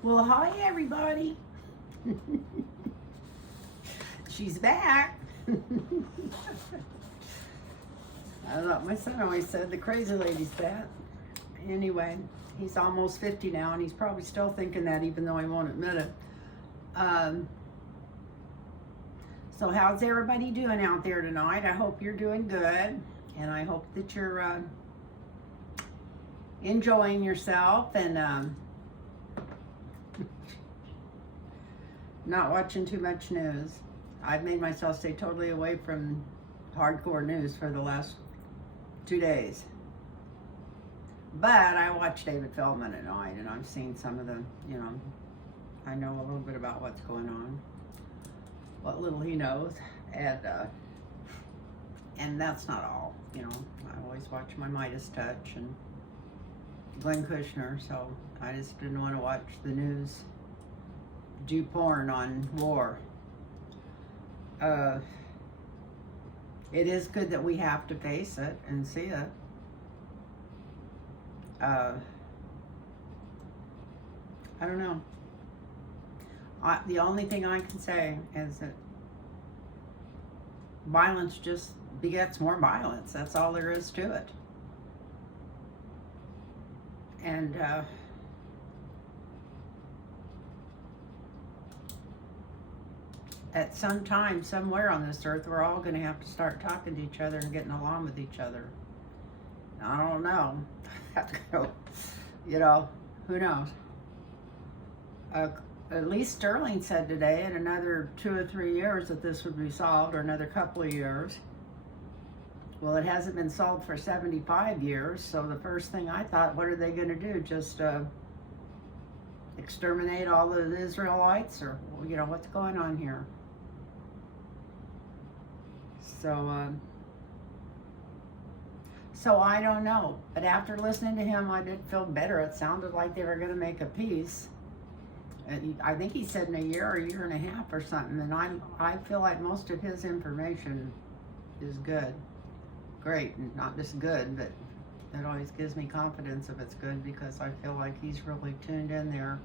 Well, hi everybody. She's back. I thought my son always said the crazy lady's back. Anyway, he's almost 50 now, and he's probably still thinking that, even though he won't admit it. So how's everybody doing out there tonight? I hope you're doing good, and I hope that you're enjoying yourself and not watching too much news. I've made myself stay totally away from hardcore news for the last 2 days. But I watch David Feldman at night, and I've seen some of the, I know a little bit about what's going on, what little he knows, and that's not all. I always watch my Midas Touch and Glenn Kushner, so I just didn't want to watch the news do porn on war. It is good that we have to face it and see it. I don't know. The only thing I can say is that violence just begets more violence. That's all there is to it. And at some time, somewhere on this earth, we're all going to have to start talking to each other and getting along with each other. I don't know. Who knows? At least Sterling said today in another 2 or 3 years that this would be solved, or another couple of years. Well, it hasn't been solved for 75 years, so the first thing I thought, what are they going to do? Just exterminate all the Israelites? Or, what's going on here? So I don't know. But after listening to him, I did feel better. It sounded like they were going to make a peace. I think he said in a year or a year and a half or something. And I feel like most of his information is good. Great. And not just good, but it always gives me confidence if it's good, because I feel like he's really tuned in there.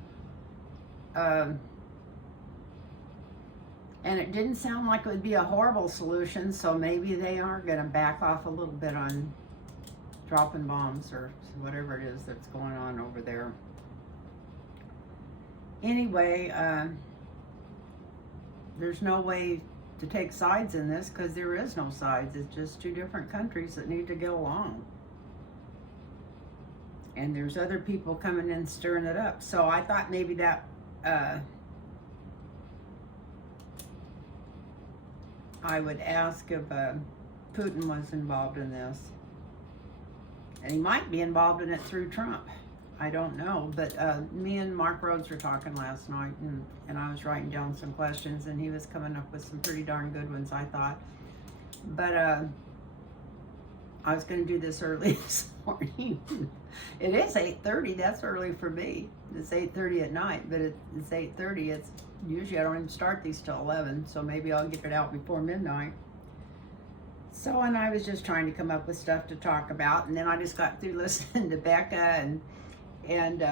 And it didn't sound like it would be a horrible solution, so maybe they are going to back off a little bit on dropping bombs or whatever it is that's going on over there. Anyway, there's no way to take sides in this, because there is no sides. It's just two different countries that need to get along. And there's other people coming in stirring it up. So I thought maybe that I would ask if Putin was involved in this. And he might be involved in it through Trump. I don't know. But me and Mark Rhodes were talking last night, and I was writing down some questions, and he was coming up with some pretty darn good ones, I thought. But I was going to do this early this morning. It is 8:30. That's early for me. It's 8:30 at night, but it's 8:30. It's usually I don't even start these till 11, so maybe I'll get it out before midnight. So, and I was just trying to come up with stuff to talk about, and then I just got through listening to Becca and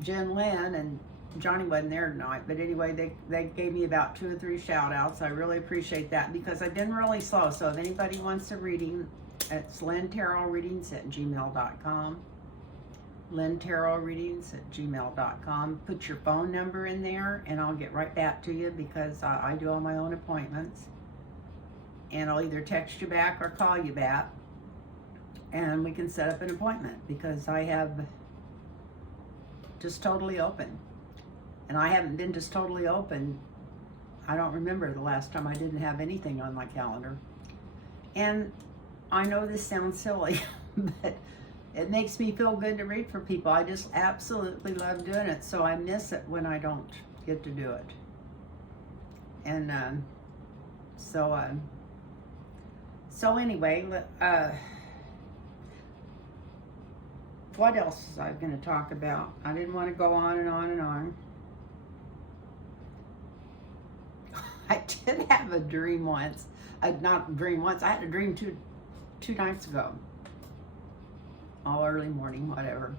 Jen Lynn, and Johnny wasn't there tonight, but anyway, they gave me about 2 or 3 shout outs. I really appreciate that, because I've been really slow. So if anybody wants a reading, it's LynnTarotReadings@gmail.com. LynnTarotReadings@gmail.com. Put your phone number in there, and I'll get right back to you, because I do all my own appointments. And I'll either text you back or call you back, and we can set up an appointment, because I have just totally open. And I haven't been just totally open. I don't remember the last time I didn't have anything on my calendar. And I know this sounds silly, but it makes me feel good to read for people. I just absolutely love doing it, so I miss it when I don't get to do it. And so anyway, what else was I going to talk about? I didn't want to go on and on and on. I did have a dream once. Not a dream once. I had a dream two nights ago. All early morning, whatever.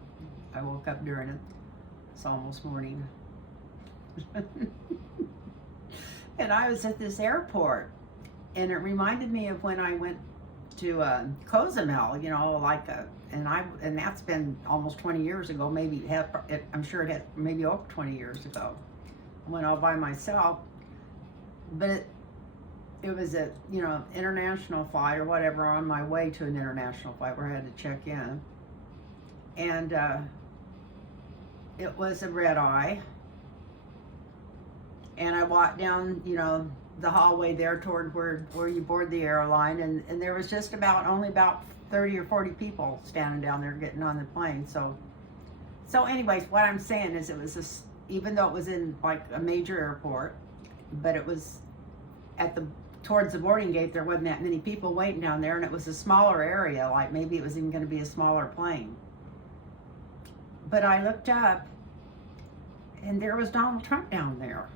I woke up during it. It's almost morning. And I was at this airport, and it reminded me of when I went to Cozumel, you know, and that's been almost 20 years ago, maybe, I'm sure it had maybe over 20 years ago. I went all by myself, but it was a, you know, international flight or whatever, on my way to an international flight where I had to check in. And it was a red eye. And I walked down, you know, the hallway there toward where you board the airline, and there was just only about 30 or 40 people standing down there getting on the plane. So anyways, what I'm saying is, it was even though it was in like a major airport, but it was towards the boarding gate, there wasn't that many people waiting down there, and it was a smaller area, like maybe it was even going to be a smaller plane. But I looked up, and there was Donald Trump down there.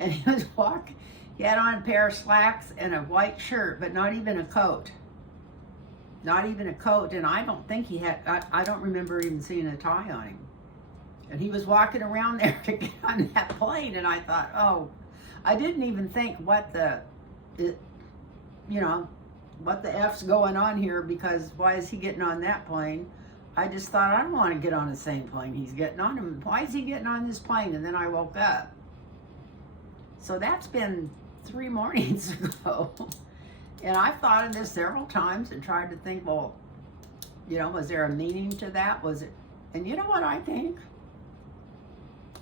And he was walking, he had on a pair of slacks and a white shirt, but not even a coat. Not even a coat, and I don't think he had, I don't remember even seeing a tie on him. And he was walking around there to get on that plane, and I thought, oh, I didn't even think what the F's going on here, because why is he getting on that plane? I just thought, I don't want to get on the same plane he's getting on. Why is he getting on this plane? And then I woke up. So that's been 3 mornings ago. And I've thought of this several times and tried to think, well, you know, was there a meaning to that? Was it? And you know what I think?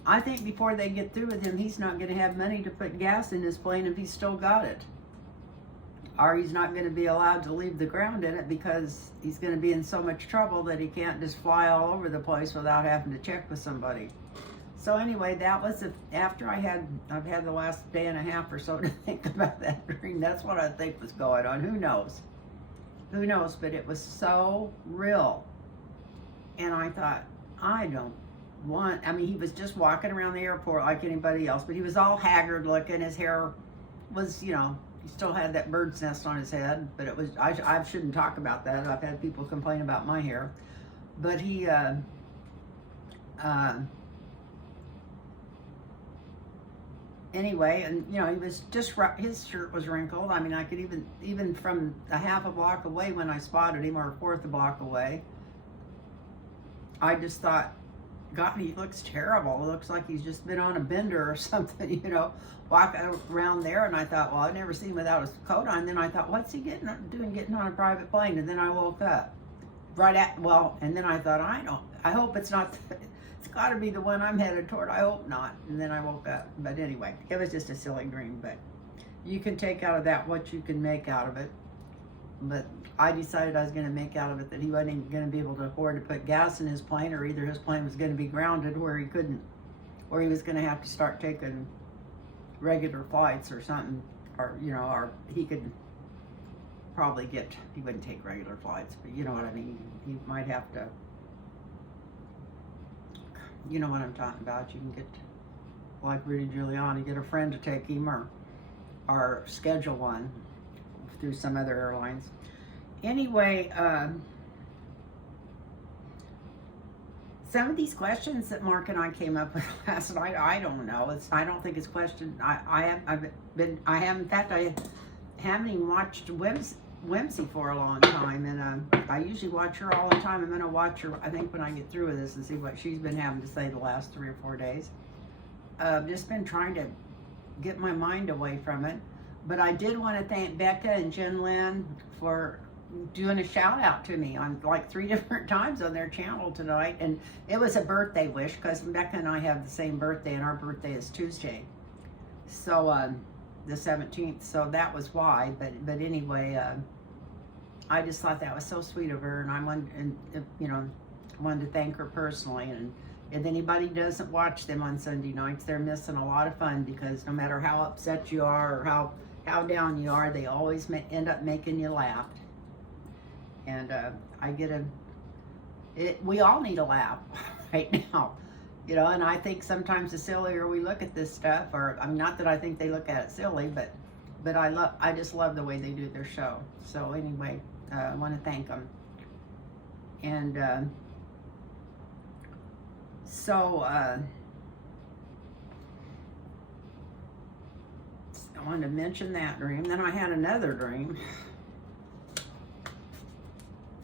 I think before they get through with him, he's not going to have money to put gas in his plane if he's still got it. Or he's not going to be allowed to leave the ground in it, because he's going to be in so much trouble that he can't just fly all over the place without having to check with somebody. So anyway, that was after I've had the last day and a half or so to think about that dream. That's what I think was going on. Who knows? Who knows? But it was so real. And I thought, I mean, he was just walking around the airport like anybody else, but he was all haggard looking. His hair was, you know, he still had that bird's nest on his head, but it was, I shouldn't talk about that. I've had people complain about my hair. But he, anyway, and you know, he was just, his shirt was wrinkled. I mean, I could even from a half a block away when I spotted him, or a fourth a block away, I just thought, God, he looks terrible. It looks like he's just been on a bender or something, you know, walking around there. And I thought, well, I've never seen him without his coat on. Then I thought, what's he doing getting on a private plane? And then I woke up and then I thought, I hope it's not, it's got to be the one I'm headed toward. I hope not. And then I woke up. But anyway, it was just a silly dream. But you can take out of that what you can make out of it. But I decided I was going to make out of it that he wasn't going to be able to afford to put gas in his plane, or either his plane was going to be grounded where he couldn't, or he was going to have to start taking regular flights or something, or, you know, or he could probably he wouldn't take regular flights, but you know what I mean. He might have to, you know what I'm talking about. You can get, like Rudy Giuliani, get a friend to take him, or schedule one through some other airlines. Anyway, some of these questions that Mark and I came up with last night, I don't know. I don't think it's question. I haven't even watched Whimsy for a long time, and I usually watch her all the time. I'm gonna watch her, I think, when I get through with this, and see what she's been having to say the last 3 or 4 days. Just been trying to get my mind away from it. But I did want to thank Becca and Jen Lynn for doing a shout out to me on like 3 different times on their channel tonight. And it was a birthday wish, because Becca and I have the same birthday, and our birthday is Tuesday. So, the 17th. So that was why. But anyway, I just thought that was so sweet of her. And I wanted to thank her personally. And if anybody doesn't watch them on Sunday nights, they're missing a lot of fun, because no matter how upset you are or how down you are, they always end up making you laugh. And we all need a laugh right now, you know. And I think sometimes the sillier we look at this stuff, or I mean, not that I think they look at it silly, but I just love the way they do their show. So anyway, I want to thank them. And So, I wanted to mention that dream. Then I had another dream.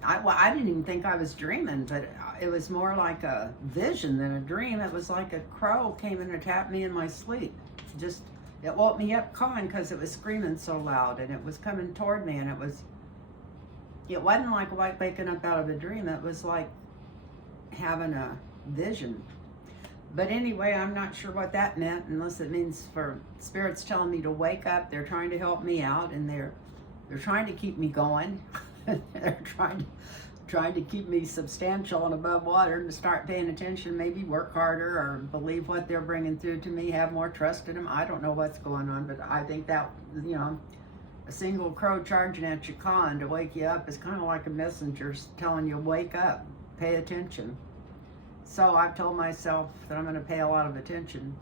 I didn't even think I was dreaming, but it was more like a vision than a dream. It was like a crow came and attacked me in my sleep. Just, it woke me up cawing because it was screaming so loud, and it was coming toward me, and it wasn't like waking up out of a dream. It was like having a vision. But anyway, I'm not sure what that meant, unless it means for spirits telling me to wake up. They're trying to help me out, and they're trying to keep me going. They're trying to keep me substantial and above water, to start paying attention, maybe work harder, or believe what they're bringing through to me, have more trust in them. I don't know what's going on, but I think that, a single crow charging at you cawing to wake you up is kind of like a messenger telling you, wake up, pay attention. So I've told myself that I'm going to pay a lot of attention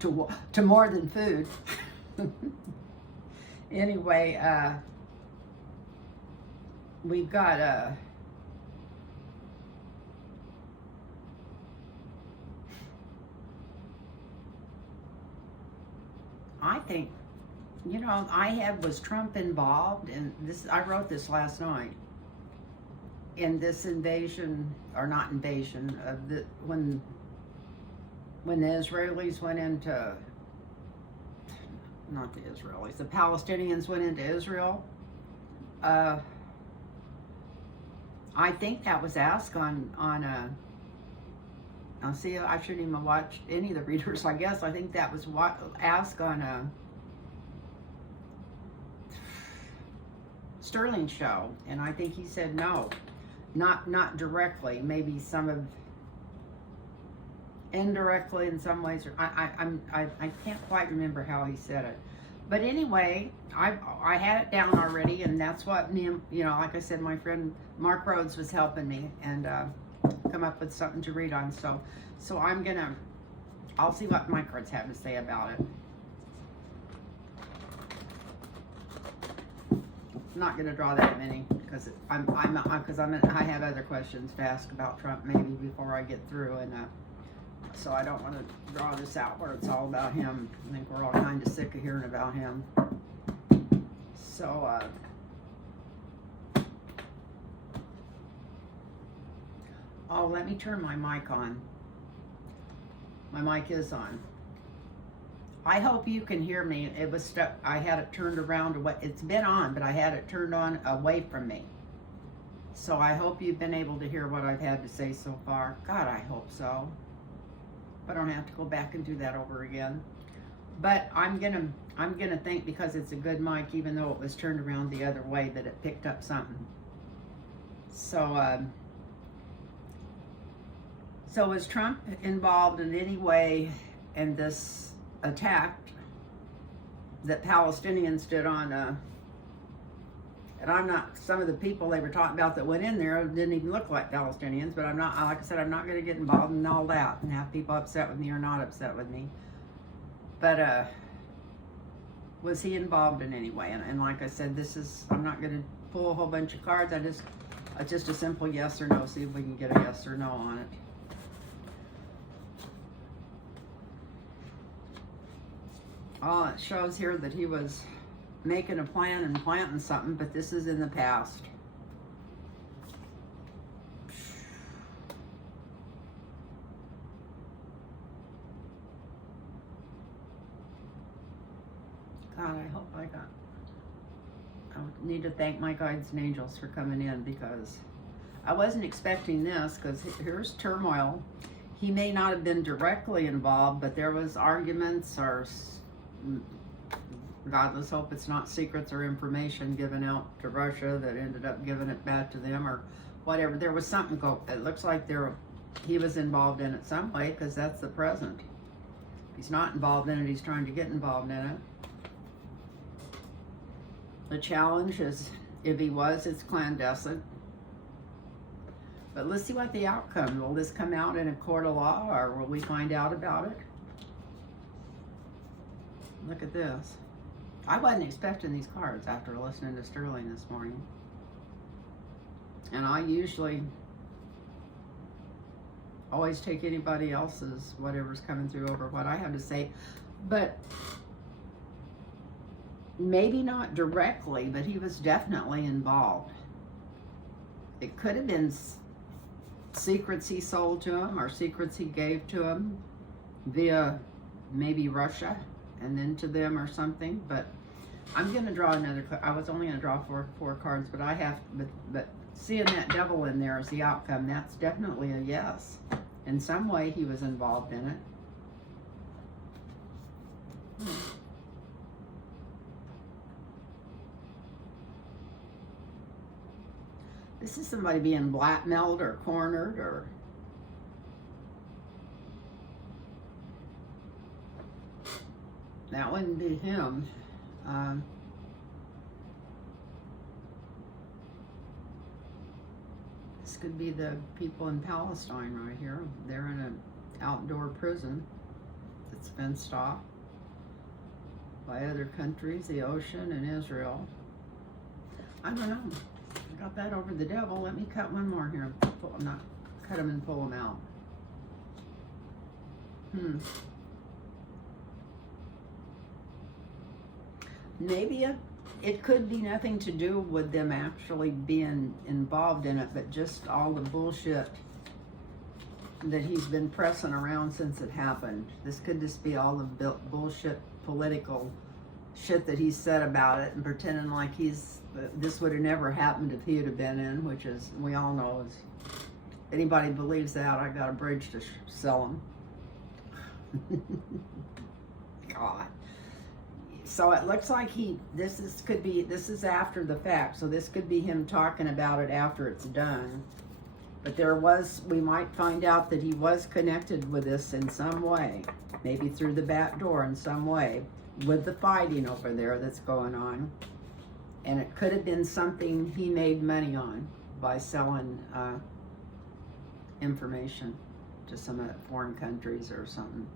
to more than food. Anyway, we've got I think, was Trump involved in this? I wrote this last night. In this invasion, or not invasion, of when the Israelis went into, not the Israelis, the Palestinians went into Israel. I think that was asked on see, I shouldn't even watch any of the readers, I guess. I think that was asked on Sterling show, and I think he said no, not directly, maybe indirectly in some ways. Or I can't quite remember how he said it. But anyway, I had it down already, and that's what like I said, my friend Mark Rhodes was helping me and come up with something to read on. So I'll see what Mike Rhodes have to say about it. I'm not gonna draw that many because I have other questions to ask about Trump maybe before I get through, and so I don't want to draw this out where it's all about him. I think we're all kind of sick of hearing about him. So, let me turn my mic on. My mic is on. I hope you can hear me. It was stuck. I had it turned around away. It's been on, but I had it turned on away from me. So I hope you've been able to hear what I've had to say so far. God, I hope so. I don't have to go back and do that over again. But I'm gonna think, because it's a good mic, even though it was turned around the other way, that it picked up something. So was Trump involved in any way in this attack that Palestinians did on and I'm not, some of the people they were talking about that went in there didn't even look like Palestinians, but I'm not, like I said, I'm not going to get involved in all that and have people upset with me or not upset with me. But was he involved in any way? And like I said, I'm not going to pull a whole bunch of cards. It's just a simple yes or no. See if we can get a yes or no on it. Oh, it shows here that he was making a plan and planting something, but this is in the past. God, I hope I need to thank my guides and angels for coming in, because I wasn't expecting this, because here's turmoil. He may not have been directly involved, but there was arguments, or God, let's hope it's not secrets or information given out to Russia that ended up giving it back to them or whatever. There was something it looks like he was involved in it some way, because that's the present. If he's not involved in it, he's trying to get involved in it. The challenge is, if he was, it's clandestine. But let's see what the outcome. Will this come out in a court of law, or will we find out about it? Look at this. I wasn't expecting these cards after listening to Sterling this morning. And I usually always take anybody else's, whatever's coming through over what I have to say. But maybe not directly, but he was definitely involved. It could have been secrets he sold to him or secrets he gave to him via maybe Russia and then to them or something. But I'm going to draw another. I was only going to draw four cards, but I have. But seeing that devil in there as the outcome, that's definitely a yes. In some way, he was involved in it. This is somebody being blackmailed or cornered or that wouldn't be him. This could be the people in Palestine right here. They're in an outdoor prison that's fenced off by other countries, the ocean, and Israel. I don't know. I got that over the devil. Let me cut one more here. Not cut them and pull them out. Maybe it could be nothing to do with them actually being involved in it, but just all the bullshit that he's been pressing around since it happened. This could just be all the bullshit political shit that he said about it and pretending like this would have never happened if he would have been in, which is, we all know, is anybody believes that, I got a bridge to sell them. God. So it looks like this is after the fact, so this could be him talking about it after it's done. But we might find out that he was connected with this in some way, maybe through the back door in some way, with the fighting over there that's going on. And it could have been something he made money on by selling information to some foreign countries or something.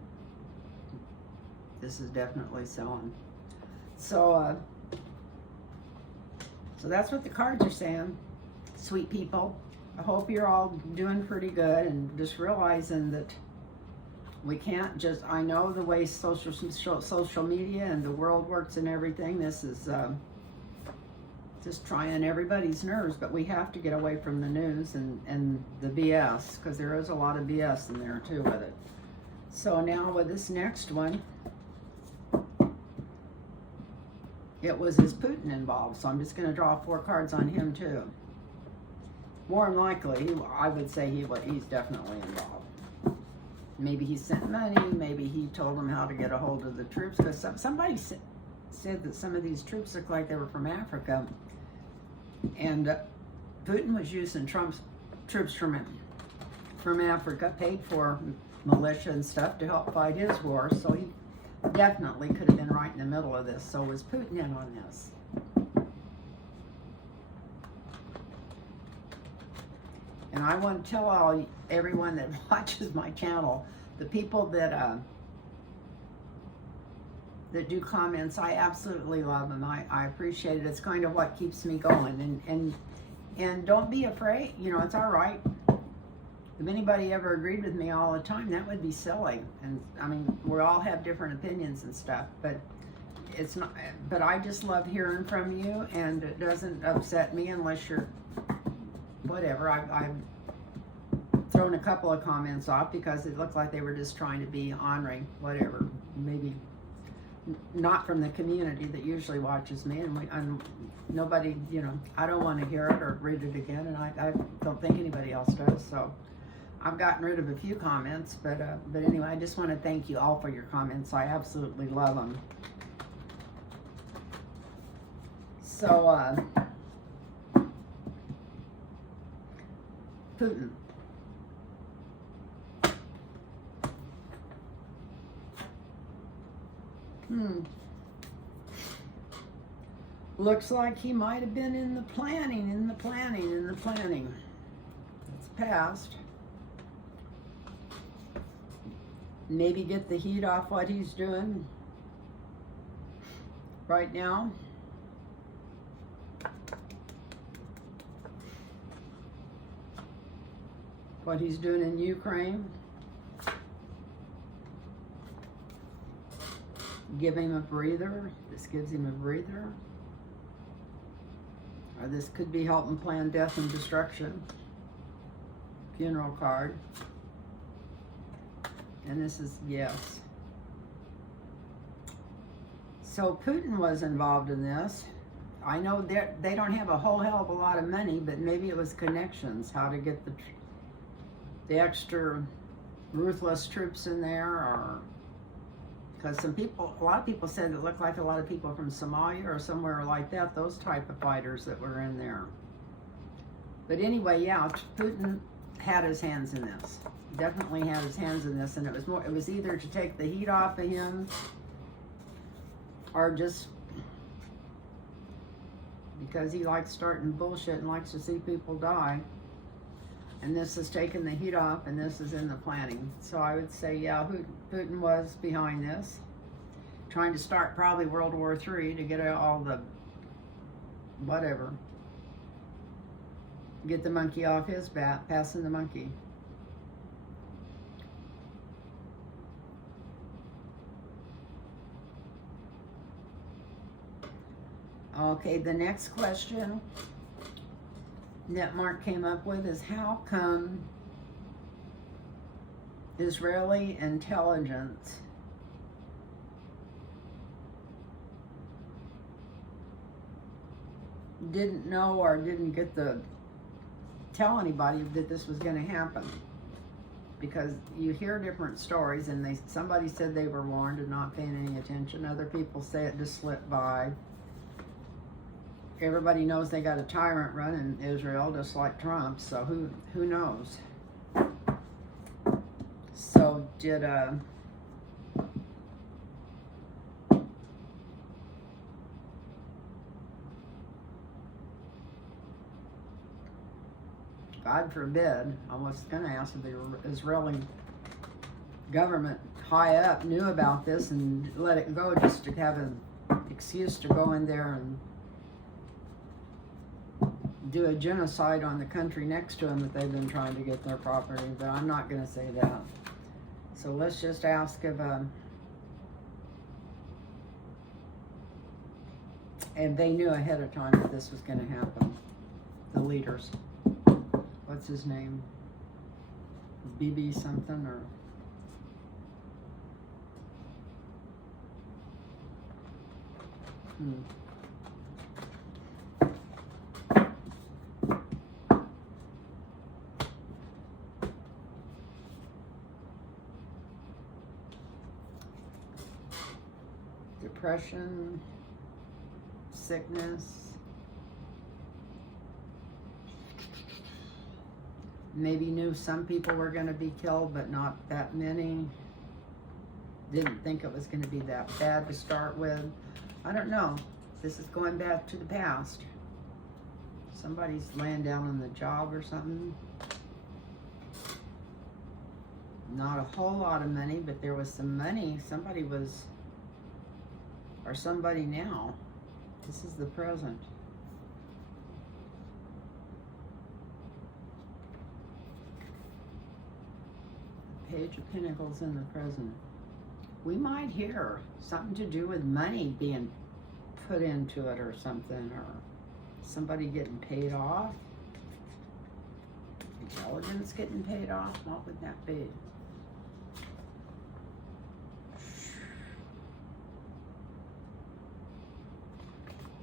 This is definitely selling. So that's what the cards are saying, sweet people. I hope you're all doing pretty good and just realizing that we can't just, I know the way social media and the world works and everything, this is just trying everybody's nerves, but we have to get away from the news and the BS, because there is a lot of BS in there too with it. So now with this next one, it was Putin involved, so I'm just going to draw 4 cards on him too. More than likely, I would say he's definitely involved. Maybe he sent money, maybe he told them how to get a hold of the troops, because somebody said that some of these troops looked like they were from Africa, and Putin was using Trump's troops from Africa, paid for militia and stuff to help fight his war, so he definitely could have been right in the middle of this. So was Putin in on this? And I want to tell everyone that watches my channel, the people that do comments, I absolutely love them. I appreciate it. It's kind of what keeps me going. And don't be afraid. You know, it's all right. If anybody ever agreed with me all the time, that would be silly. And I mean, we all have different opinions and stuff, but it's not. But I just love hearing from you, and it doesn't upset me unless you're whatever. I've thrown a couple of comments off because it looked like they were just trying to be honoring, whatever. Maybe not from the community that usually watches me, and nobody, you know, I don't want to hear it or read it again, and I don't think anybody else does. So I've gotten rid of a few comments, but anyway, I just want to thank you all for your comments. I absolutely love them. So, Putin. Looks like he might have been in the planning, It's past. Maybe get the heat off what he's doing right now. what he's doing in Ukraine. Give him a breather. This gives him a breather. Or this could be helping plan death and destruction. Funeral card. And this is yes. So Putin was involved in this. I know they don't have a whole hell of a lot of money, but maybe it was connections, how to get the extra ruthless troops in there, or because a lot of people said it looked like a lot of people from Somalia or somewhere like that, those type of fighters that were in there. But anyway, yeah, Putin had his hands in this. Definitely had his hands in this, and it was either to take the heat off of him or just because he likes starting bullshit and likes to see people die. And this is taking the heat off, and this is in the planning. So I would say, yeah, Putin was behind this, trying to start probably World War III to get all the whatever, get the monkey off his back, passing the monkey. Okay, the next question that Mark came up with is, how come Israeli intelligence didn't know or didn't get to tell anybody that this was going to happen? Because you hear different stories, and somebody said they were warned and not paying any attention. Other people say it just slipped by. Everybody knows they got a tyrant running Israel, just like Trump, so who knows? So did God forbid, I was going to ask if the Israeli government high up knew about this and let it go just to have an excuse to go in there and do a genocide on the country next to them that they've been trying to get their property, but I'm not going to say that. So let's just ask if and they knew ahead of time that this was going to happen. The leaders. What's his name? BB something or... Depression, sickness, maybe knew some people were going to be killed, but not that many. Didn't think it was going to be that bad to start with. I don't know. This is going back to the past. Somebody's laying down on the job or something. Not a whole lot of money, but there was some money. Somebody was... or somebody now. This is the present. The Page of Pentacles in the present. We might hear something to do with money being put into it or something, or somebody getting paid off. Intelligence getting paid off. What would that be?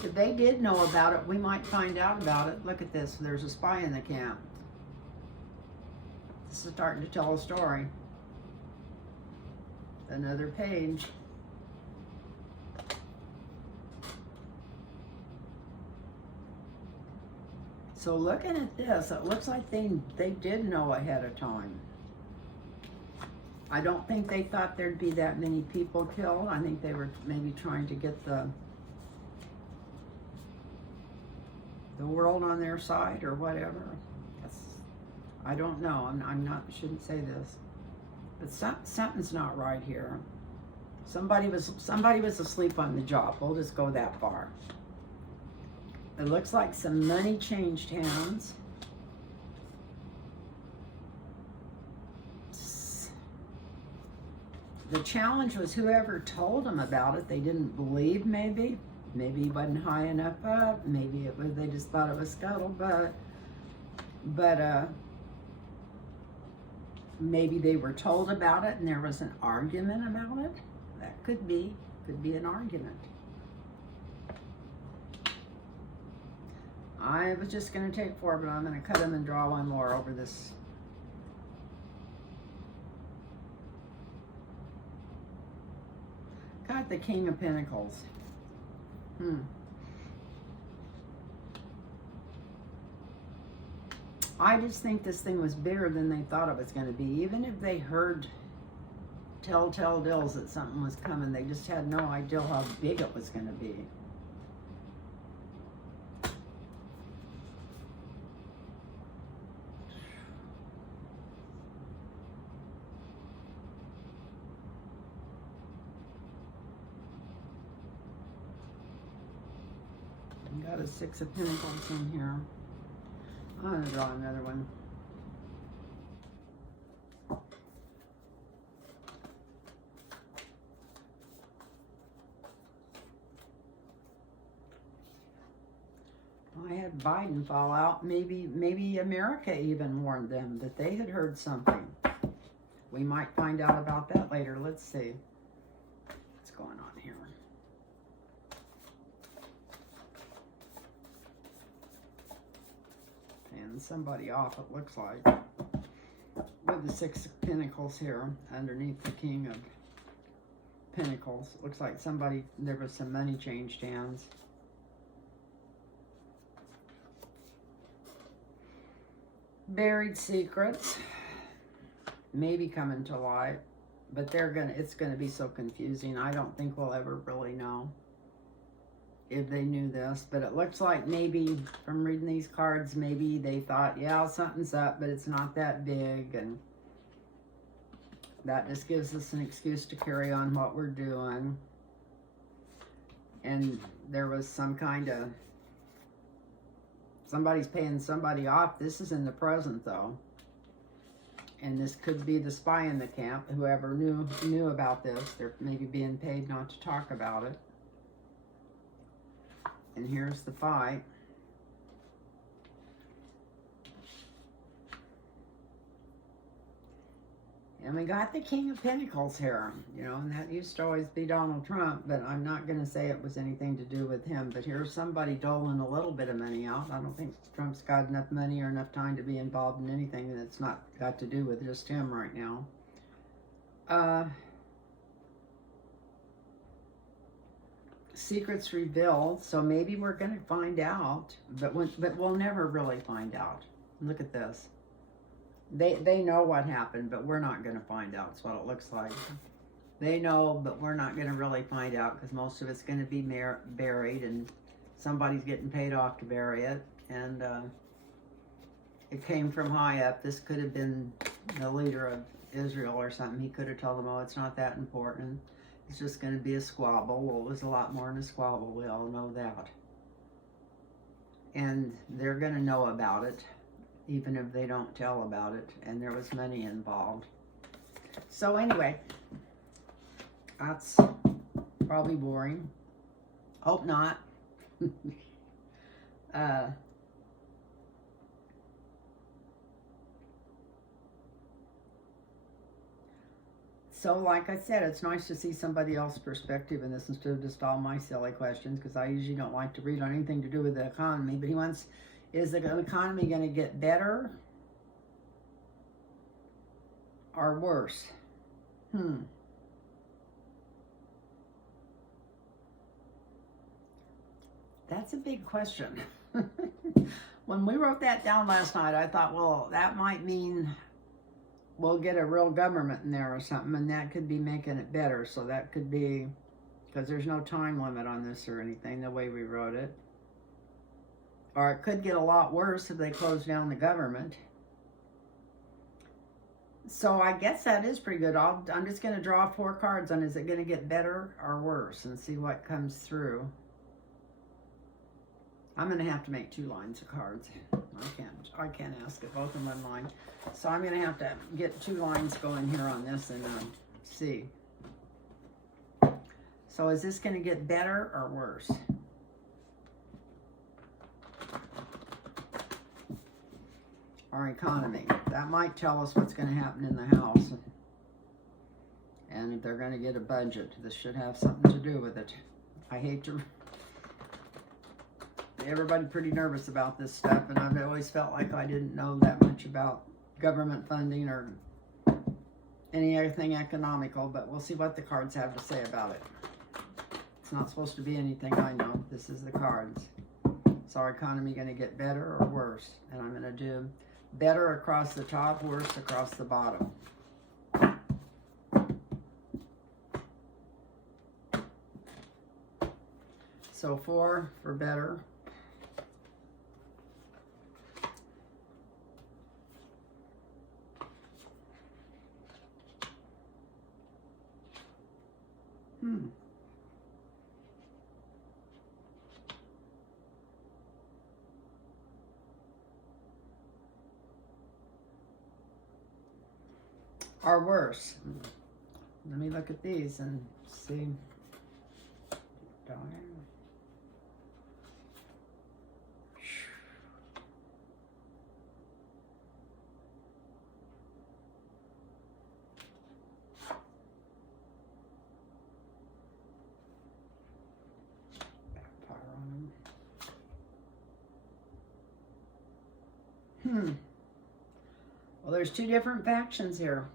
If they did know about it, we might find out about it. Look at this. There's a spy in the camp. This is starting to tell a story. Another page. So looking at this, it looks like they did know ahead of time. I don't think they thought there'd be that many people killed. I think they were maybe trying to get the world on their side or whatever. I don't know. I'm not. Shouldn't say this, but something's not right here. Somebody was asleep on the job. We'll just go that far. It looks like some money changed hands. the challenge was whoever told them about it, they didn't believe maybe. Maybe he wasn't high enough up. Maybe it was, they just thought it was scuttlebutt. But maybe they were told about it and there was an argument about it. That could be an argument. I was just going to take 4, but I'm going to cut them and draw one more over this. Got the King of Pentacles. I just think this thing was bigger than they thought it was going to be. Even if they heard telltale deals that something was coming, they just had no idea how big it was going to be. Got a 6 of Pentacles in here. I'm going to draw another one. I had Biden fall out. Maybe America even warned them that they had heard something. We might find out about that later. Let's see what's going on here. And somebody off, it looks like, with the 6 of Pentacles here underneath the King of Pentacles. It looks like somebody, there was some money changed hands. Buried secrets maybe coming to light, but it's gonna be so confusing. I don't think we'll ever really know if they knew this, but it looks like maybe from reading these cards, maybe they thought, yeah, something's up, but it's not that big, and that just gives us an excuse to carry on what we're doing. And there was some kind of, somebody's paying somebody off. This is in the present though, and this could be the spy in the camp, whoever knew about this. They're maybe being paid not to talk about it. And here's the fight. And we got the King of Pentacles here, you know, and that used to always be Donald Trump, but I'm not going to say it was anything to do with him. But here's somebody doling a little bit of money out. I don't think Trump's got enough money or enough time to be involved in anything that's not got to do with just him right now. Secrets revealed, so maybe we're going to find out, but we'll never really find out. Look at this. They know what happened, but we're not going to find out. That's what it looks like. They know, but we're not going to really find out because most of it's going to be buried, and somebody's getting paid off to bury it. And it came from high up. This could have been the leader of Israel or something. He could have told them, oh, it's not that important. It's just going to be a squabble. Well, it was a lot more than a squabble. We all know that. And they're going to know about it, even if they don't tell about it. And there was money involved. So anyway, that's probably boring. Hope not. So like I said, it's nice to see somebody else's perspective in this instead of just all my silly questions, because I usually don't like to read on anything to do with the economy. But he wants, is the economy going to get better or worse? That's a big question. When we wrote that down last night, I thought, well, that might mean we'll get a real government in there or something, and that could be making it better. So that could be, because there's no time limit on this or anything, the way we wrote it. Or it could get a lot worse if they close down the government. So I guess that is pretty good. I'm just going to draw 4 cards on, is it going to get better or worse, and see what comes through. I'm going to have to make 2 lines of cards. I can't ask it both in one line. So I'm going to have to get 2 lines going here on this and see. So is this going to get better or worse? Our economy. That might tell us what's going to happen in the House. And if they're going to get a budget, this should have something to do with it. I hate to... Everybody pretty nervous about this stuff, and I've always felt like I didn't know that much about government funding or anything economical, but we'll see what the cards have to say about it. It's not supposed to be anything I know. This is the cards. Is our economy going to get better or worse? And I'm going to do better across the top, worse across the bottom. So 4 for better. Or worse. Let me look at these and see. Well, there's 2 different factions here.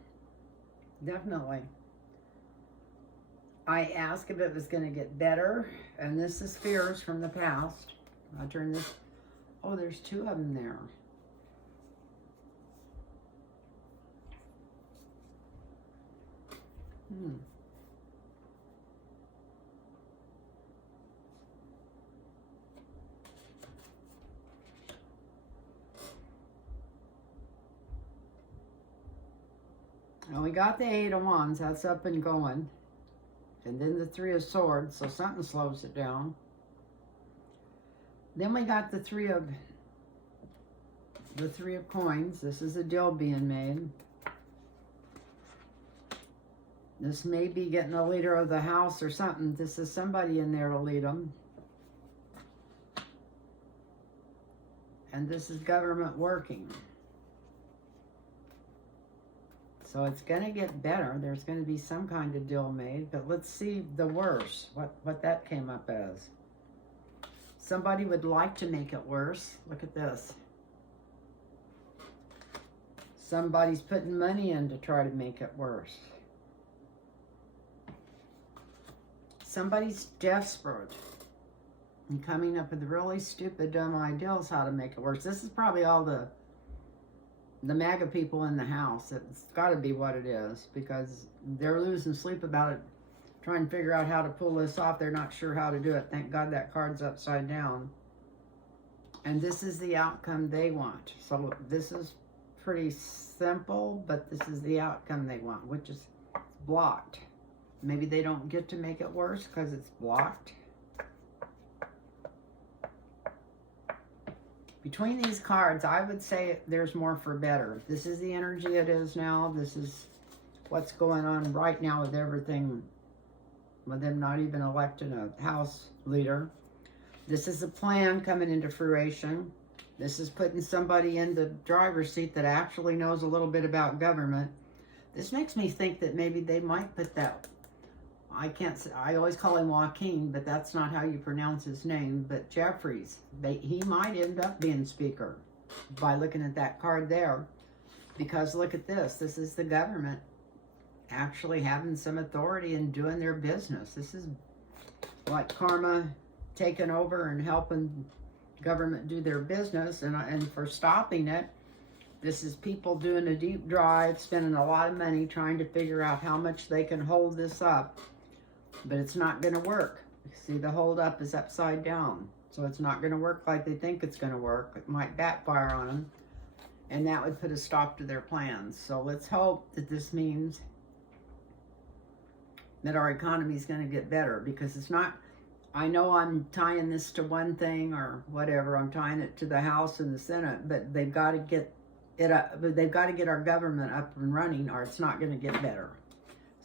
Definitely. I asked if it was going to get better, and this is fears from the past. I turn this. Oh, there's 2 of them there. Now we got the 8 of Wands, that's up and going. And then the 3 of Swords, so something slows it down. Then we got the 3 of Coins. This is a deal being made. This may be getting a leader of the house or something. This is somebody in there to lead them. And this is government working. So it's going to get better. There's going to be some kind of deal made. But let's see the worse, what that came up as. Somebody would like to make it worse. Look at this. Somebody's putting money in to try to make it worse. Somebody's desperate and coming up with really stupid, dumb ideas how to make it worse. This is probably all the MAGA people in the house. It's got to be what it is, because they're losing sleep about it, trying to figure out how to pull this off. They're not sure how to do it. Thank God that card's upside down. And this is the outcome they want. So this is pretty simple, but this is the outcome they want, which is blocked. Maybe they don't get to make it worse because it's blocked. Between these cards, I would say there's more for better. This is the energy it is now. This is what's going on right now with everything, with them not even electing a house leader. This is a plan coming into fruition. This is putting somebody in the driver's seat that actually knows a little bit about government. This makes me think that maybe they might put that, I always call him Joaquin, but that's not how you pronounce his name, but Jeffries. He might end up being speaker by looking at that card there. Because look at this. This is the government actually having some authority and doing their business. This is like karma taking over and helping government do their business. And for stopping it, this is people doing a deep drive, spending a lot of money trying to figure out how much they can hold this up. But it's not going to work. See, the hold up is upside down. So it's not going to work like they think it's going to work. It might backfire on them. And that would put a stop to their plans. So let's hope that this means that our economy is going to get better. Because it's not, I know I'm tying this to one thing or whatever. I'm tying it to the House and the Senate. But they've got to get it up. They've got to get our government up and running, or it's not going to get better.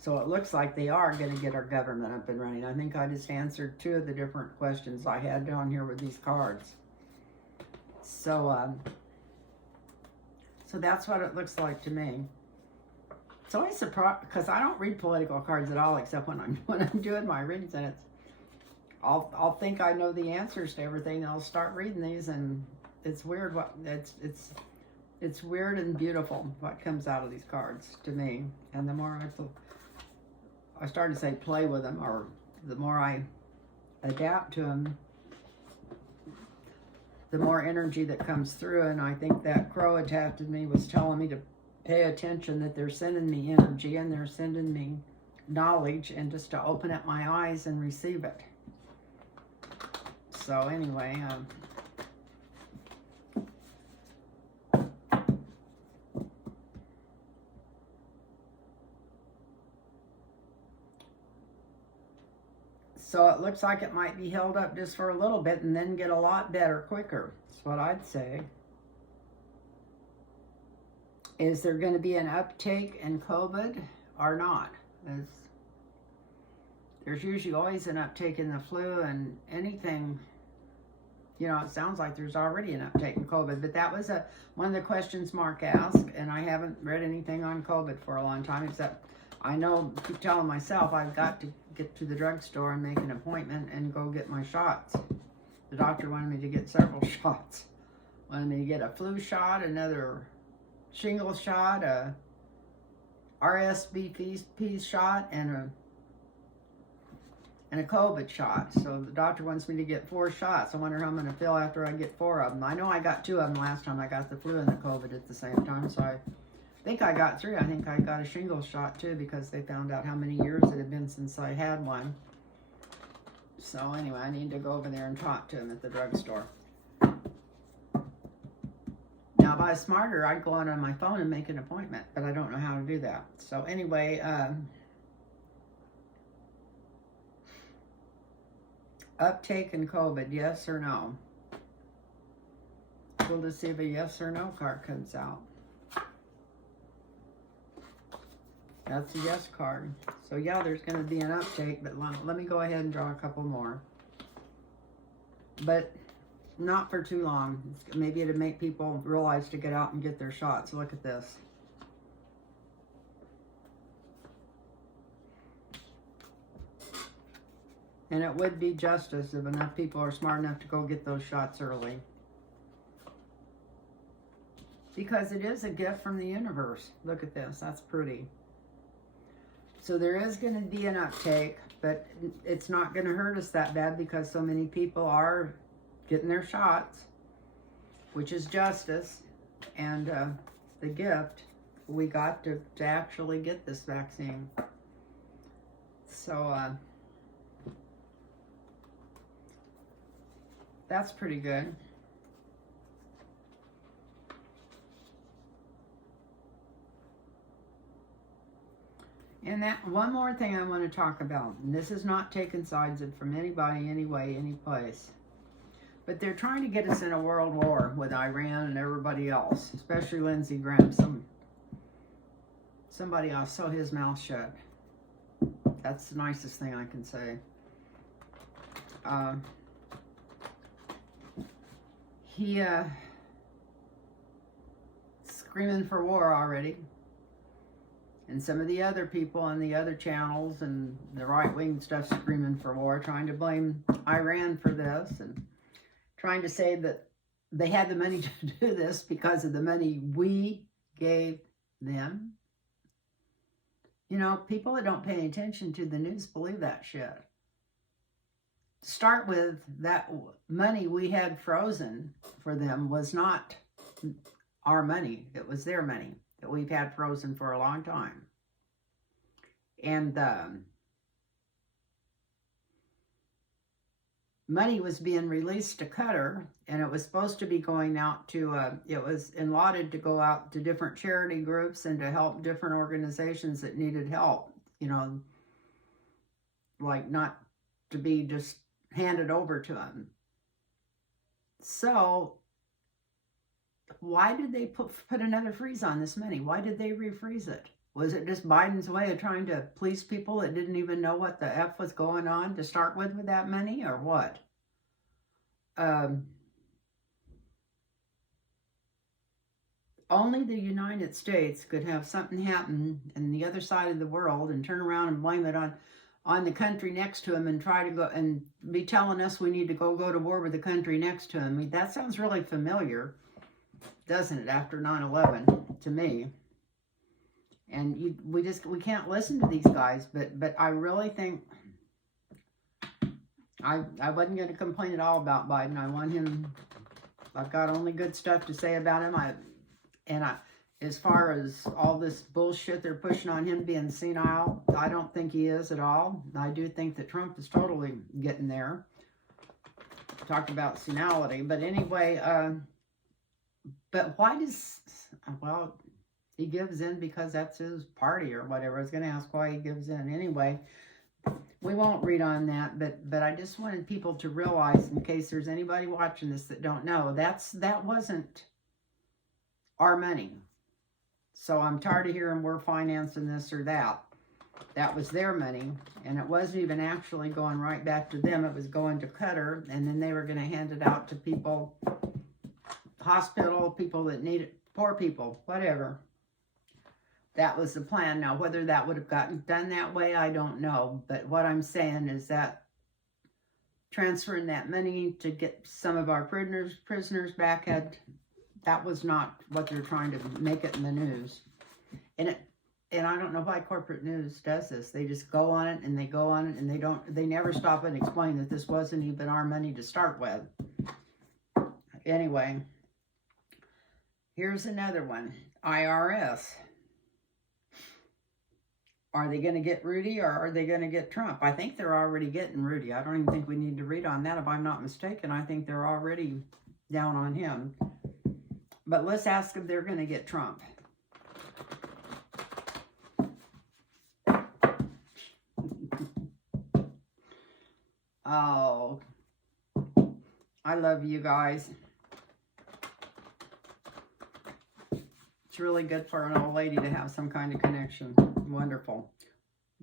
So it looks like they are going to get our government up and running. I think I just answered 2 of the different questions I had down here with these cards. So, so that's what it looks like to me. It's always surprised because I don't read political cards at all, except when I'm doing my readings, and I'll think I know the answers to everything, and I'll start reading these, and it's weird what it's weird and beautiful what comes out of these cards to me. And the more I start to say play with them, or the more I adapt to them, the more energy that comes through. And I think that crow attached to me was telling me to pay attention, that they're sending me energy and they're sending me knowledge, and just to open up my eyes and receive it. So anyway, so it looks like it might be held up just for a little bit and then get a lot better quicker. That's what I'd say. Is there going to be an uptake in COVID or not? There's usually always an uptake in the flu and anything. You know, it sounds like there's already an uptake in COVID, but that was one of the questions Mark asked, and I haven't read anything on COVID for a long time, except I keep telling myself I've got to get to the drugstore and make an appointment and go get my shots. The doctor wanted me to get several shots. Wanted me to get a flu shot, another shingles shot, a RSVP shot, and a COVID shot. So the doctor wants me to get 4 shots. I wonder how I'm going to feel after I get 4 of them. I know I got 2 of them last time. I got the flu and the COVID at the same time, so I think I got 3. I think I got a shingles shot too, because they found out how many years it had been since I had one. So anyway, I need to go over there and talk to him at the drugstore. Now, if I was smarter, I'd go on my phone and make an appointment, but I don't know how to do that. So anyway, uptake in COVID, yes or no? We'll just see if a yes or no card comes out. That's a yes card. So yeah, there's going to be an uptake, but let me go ahead and draw a couple more. But not for too long. Maybe it'll make people realize to get out and get their shots. Look at this. And it would be justice if enough people are smart enough to go get those shots early. Because it is a gift from the universe. Look at this. That's pretty. So there is going to be an uptake, but it's not going to hurt us that bad because so many people are getting their shots, which is justice. And the gift we got to actually get this vaccine. So that's pretty good. And that one more thing I want to talk about, and this is not taking sides from anybody, anyway, any place, but they're trying to get us in a world war with Iran and everybody else, especially Lindsey Graham. Somebody else, sew his mouth shut. That's the nicest thing I can say. He screaming for war already. And some of the other people on the other channels and the right-wing stuff screaming for war, trying to blame Iran for this and trying to say that they had the money to do this because of the money we gave them. You know, people that don't pay attention to the news believe that shit. Start with, that money we had frozen for them was not our money. It was their money that we've had frozen for a long time. And money was being released to Qatar, and it was supposed to be going out to, it was allotted to go out to different charity groups and to help different organizations that needed help, you know, like not to be just handed over to them. So why did they put another freeze on this money? Why did they refreeze it? Was it just Biden's way of trying to please people that didn't even know what the F was going on to start with that many, or what? Only the United States could have something happen in the other side of the world and turn around and blame it on the country next to him and try to go and be telling us we need to go to war with the country next to him. I mean, that sounds really familiar, doesn't it, after 9/11 to me? And we can't listen to these guys, but I really think I wasn't going to complain at all about Biden. I want him. I've got only good stuff to say about him. As far as all this bullshit they're pushing on him being senile, I don't think he is at all. I do think that Trump is totally getting there. Talked about senility, but anyway, but why does, well, he gives in because that's his party or whatever. I was going to ask why he gives in. Anyway, we won't read on that, but I just wanted people to realize, in case there's anybody watching this that don't know, that wasn't our money. So I'm tired of hearing we're financing this or that. That was their money, and it wasn't even actually going right back to them. It was going to Qatar, and then they were going to hand it out to people, hospital, people that need it, poor people, whatever. That was the plan. Now, whether that would have gotten done that way, I don't know. But what I'm saying is that transferring that money to get some of our prisoners back, that was not what they're trying to make it in the news. And I don't know why corporate news does this. They just go on it and they go on it, and they never stop and explain that this wasn't even our money to start with. Anyway, here's another one. IRS. Are they going to get Rudy, or are they going to get Trump? I think they're already getting Rudy. I don't even think we need to read on that. If I'm not mistaken, I think they're already down on him. But let's ask if they're going to get Trump. Oh, I love you guys. It's really good for an old lady to have some kind of connection. Wonderful.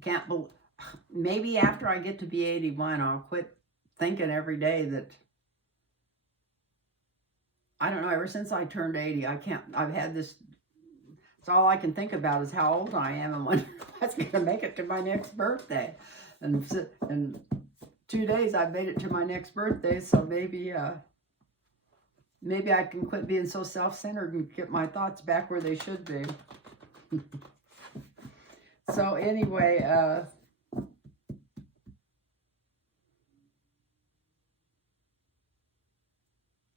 Can't believe. Maybe after I get to be 81, I'll quit thinking every day that, I don't know, ever since I turned 80, I've had this, it's all I can think about is how old I am and wonder if that's going to make it to my next birthday. And 2 days I've made it to my next birthday, so maybe I can quit being so self-centered and get my thoughts back where they should be. So anyway,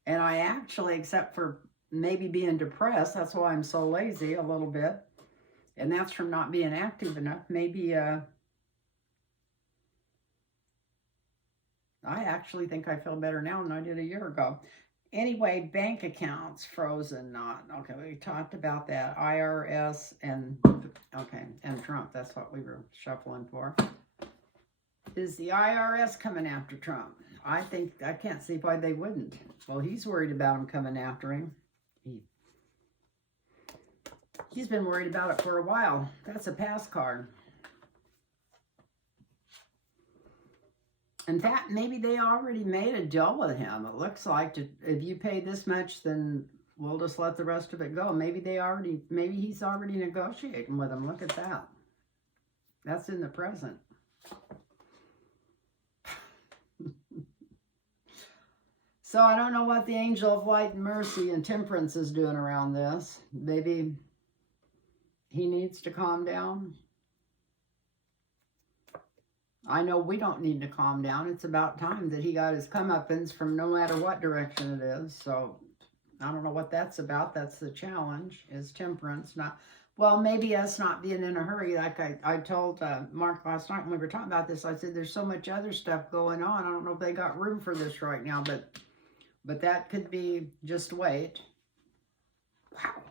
and I actually, except for maybe being depressed, that's why I'm so lazy a little bit, and that's from not being active enough. Maybe I actually think I feel better now than I did a year ago. Anyway, bank accounts frozen, not. Okay, we talked about that. IRS and, okay, and Trump. That's what we were shuffling for. Is the IRS coming after Trump? I can't see why they wouldn't. Well, he's worried about them coming after him. He's been worried about it for a while. That's a pass card. In fact, maybe they already made a deal with him. It looks like if you pay this much, then we'll just let the rest of it go. Maybe he's already negotiating with him. Look at that. That's in the present. So I don't know what the angel of light and mercy and temperance is doing around this. Maybe he needs to calm down. I know we don't need to calm down. It's about time that he got his comeuppance from no matter what direction it is. So I don't know what that's about. That's the challenge, is temperance. Well, maybe us not being in a hurry. Like I told Mark last night when we were talking about this, I said there's so much other stuff going on. I don't know if they got room for this right now, but that could be just wait. Wow.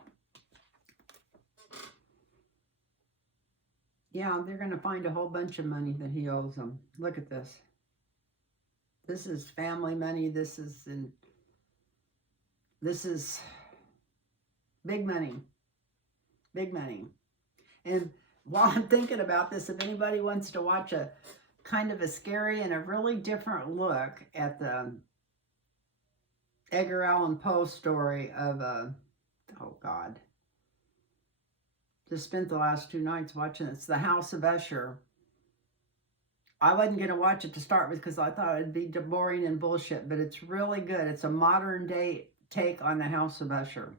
Yeah, they're going to find a whole bunch of money that he owes them. Look at this. This is family money. This is big money. Big money. And while I'm thinking about this, if anybody wants to watch a kind of a scary and a really different look at the Edgar Allan Poe story of oh God, just spent the last 2 nights watching it. It's The House of Usher. I wasn't going to watch it to start with because I thought it'd be boring and bullshit, but it's really good. It's a modern day take on The House of Usher.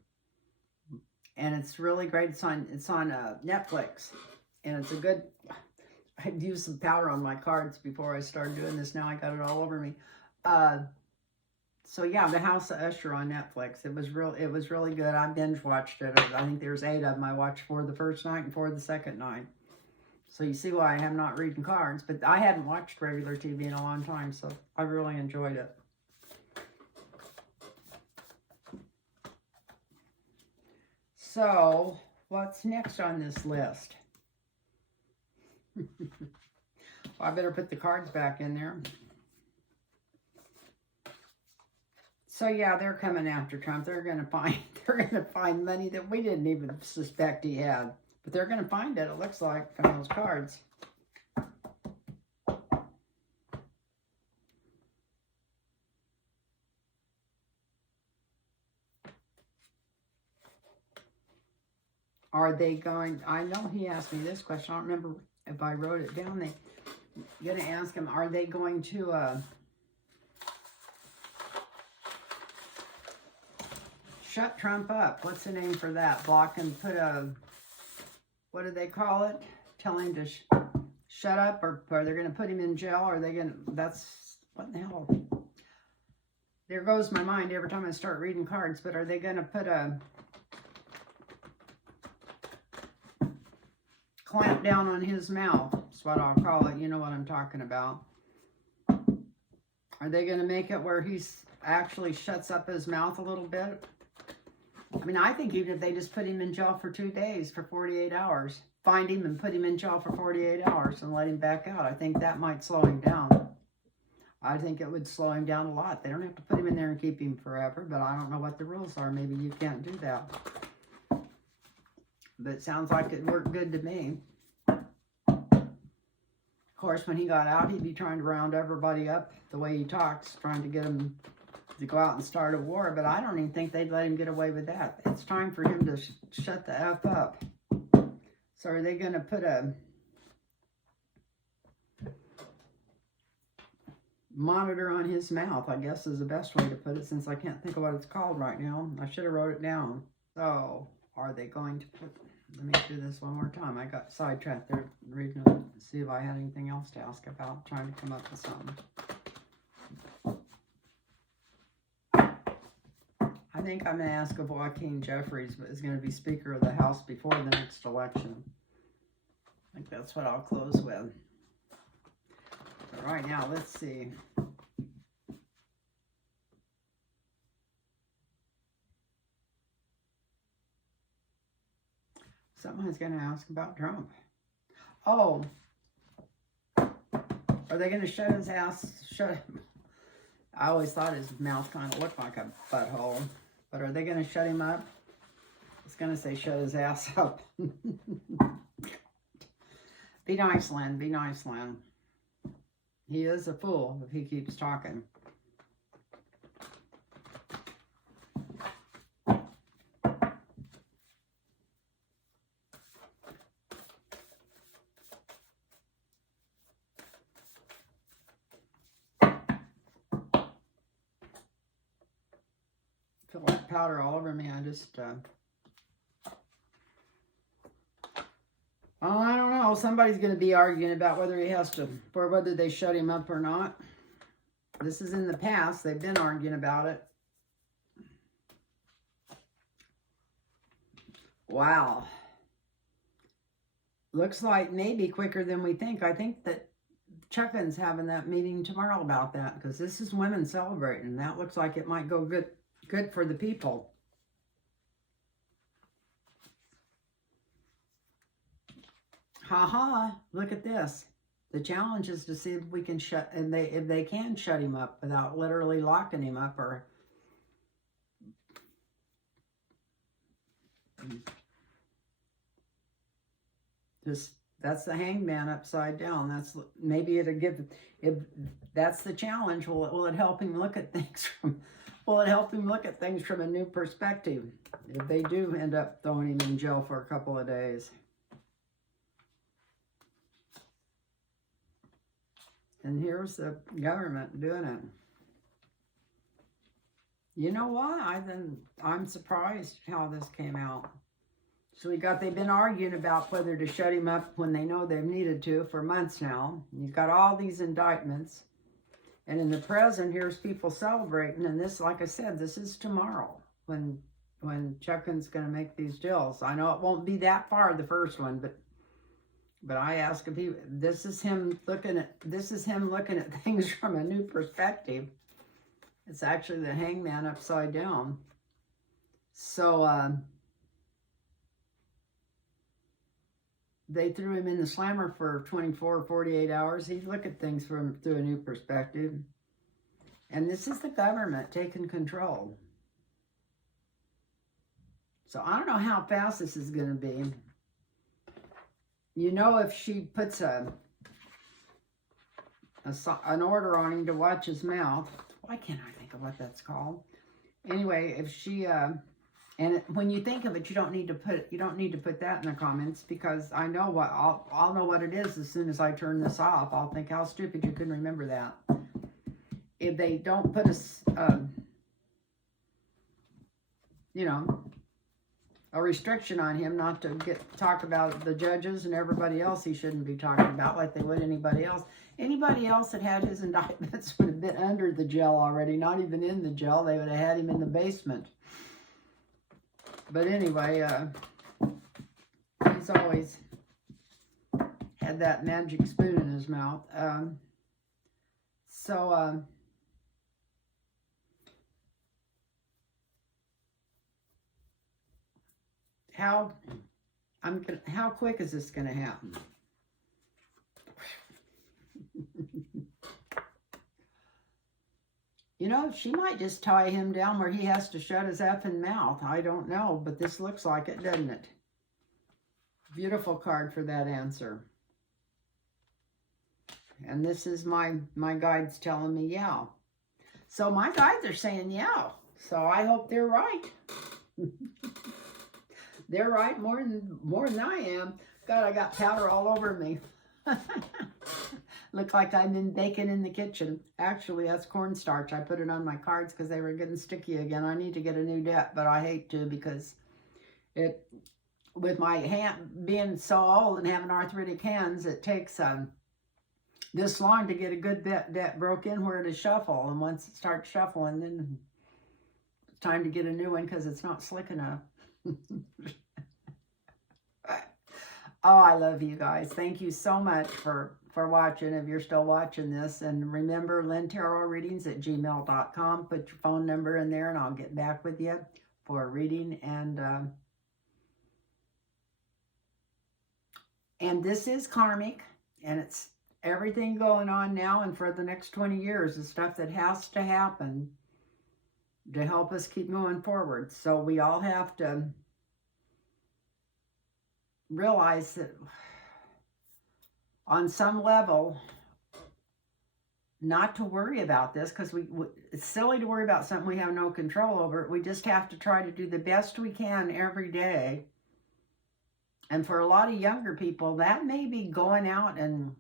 And it's really great. It's on Netflix. And it's a good, I'd used some powder on my cards before I started doing this. Now I got it all over me. So yeah, The House of Usher on Netflix. It was really good. I binge watched it. I think there's 8 of them. I watched 4 the first night and 4 the second night. So you see why I am not reading cards. But I hadn't watched regular TV in a long time, so I really enjoyed it. So, what's next on this list? Well, I better put the cards back in there. So yeah, they're coming after Trump. They're gonna find money that we didn't even suspect he had. But they're gonna find it, it looks like, from those cards. Are they going, I know he asked me this question. I don't remember if I wrote it down. They're gonna ask him, are they going to shut Trump up? What's the name for that? Block and put a, what do they call it? Tell him to shut up, or are they going to put him in jail? Or are they going to, that's, what in the hell? There goes my mind every time I start reading cards, but are they going to put a clamp down on his mouth? That's what I'll call it. You know what I'm talking about. Are they going to make it where he's actually shuts up his mouth a little bit? I mean, I think even if they just put him in jail for 2 days, for 48 hours, find him and put him in jail for 48 hours and let him back out, I think that might slow him down. I think it would slow him down a lot. They don't have to put him in there and keep him forever, but I don't know what the rules are. Maybe you can't do that. But it sounds like it worked good to me. Of course, when he got out, he'd be trying to round everybody up the way he talks, trying to get them to go out and start a war, but I don't even think they'd let him get away with that. It's time for him to shut the F up. So are they going to put a monitor on his mouth, I guess is the best way to put it, since I can't think of what it's called right now. I should have wrote it down. So are they going to put, let me do this one more time. I got sidetracked there reading it, see if I had anything else to ask about, trying to come up with something. I think I'm going to ask if Joaquin Jeffries is going to be Speaker of the House before the next election. I think that's what I'll close with. But right now, let's see. Someone's going to ask about Trump. Oh. Are they going to shut his ass? I always thought his mouth kind of looked like a butthole. But are they going to shut him up? I was going to say shut his ass up. Be nice, Lynn. Be nice, Lynn. He is a fool if he keeps talking. I feel like powder all over me. I just, oh, I don't know. Somebody's going to be arguing about whether he has to, or whether they shut him up or not. This is in the past. They've been arguing about it. Wow. Looks like maybe quicker than we think. I think that Chuckin's having that meeting tomorrow about that, because this is women celebrating, and that looks like it might go good for the people. Haha, look at this. The challenge is to see if we can shut, and if they can shut him up without literally locking him up, or Just, that's the hangman upside down. That's, maybe it'll give, if that's the challenge, will it help him look at things from, will it help him look at things from a new perspective? If they do end up throwing him in jail for a couple of days. And here's the government doing it. You know why? I'm surprised how this came out. So they've been arguing about whether to shut him up when they know they've needed to for months now. You've got all these indictments. And in the present, here's people celebrating. And this, like I said, this is tomorrow when Chuckin's going to make these deals. I know it won't be that far, the first one, but I ask if this is him looking at things from a new perspective. It's actually the hangman upside down. So they threw him in the slammer for 24, 48 hours. He'd look at things through a new perspective. And this is the government taking control. So I don't know how fast this is going to be. You know, if she puts an order on him to watch his mouth. Why can't I think of what that's called? Anyway, if she when you think of it, you don't need to put that in the comments, because I know what I'll know what it is as soon as I turn this off. I'll think how stupid you couldn't remember that. If they don't put a restriction on him not to talk about the judges and everybody else he shouldn't be talking about like they would anybody else. Anybody else that had his indictments would have been under the jail already, not even in the jail. They would have had him in the basement. But anyway, he's always had that magic spoon in his mouth. How quick is this going to happen? You know, she might just tie him down where he has to shut his effing mouth. I don't know, but this looks like it, doesn't it? Beautiful card for that answer. And this is my guides telling me, yeah. So my guides are saying, yeah. So I hope they're right. They're right more than I am. God, I got powder all over me. Look like I've been baking in the kitchen. Actually, that's cornstarch. I put it on my cards because they were getting sticky again. I need to get a new deck, but I hate to, because with my hand being so old and having arthritic hands, it takes this long to get a good deck broke in where to shuffle. And once it starts shuffling, then it's time to get a new one because it's not slick enough. Oh, I love you guys. Thank you so much for watching, if you're still watching this. And remember, LynnTarotReadings@gmail.com. Put your phone number in there and I'll get back with you for a reading. And this is karmic, and it's everything going on now and for the next 20 years is stuff that has to happen to help us keep moving forward. So we all have to realize that on some level, not to worry about this, because it's silly to worry about something we have no control over. We just have to try to do the best we can every day. And for a lot of younger people, that may be going out and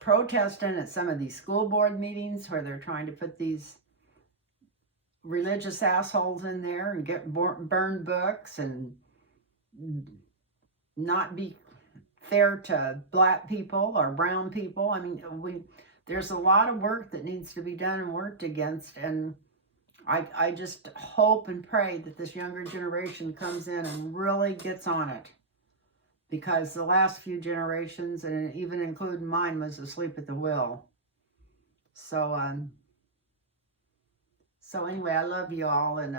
protesting at some of these school board meetings where they're trying to put these religious assholes in there and get burned books and not be fair to black people or brown people. I mean, there's a lot of work that needs to be done and worked against, and I just hope and pray that this younger generation comes in and really gets on it, because the last few generations, and even including mine, was asleep at the wheel. So anyway, I love you all, and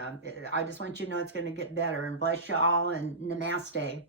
I just want you to know it's going to get better, and bless you all, and namaste.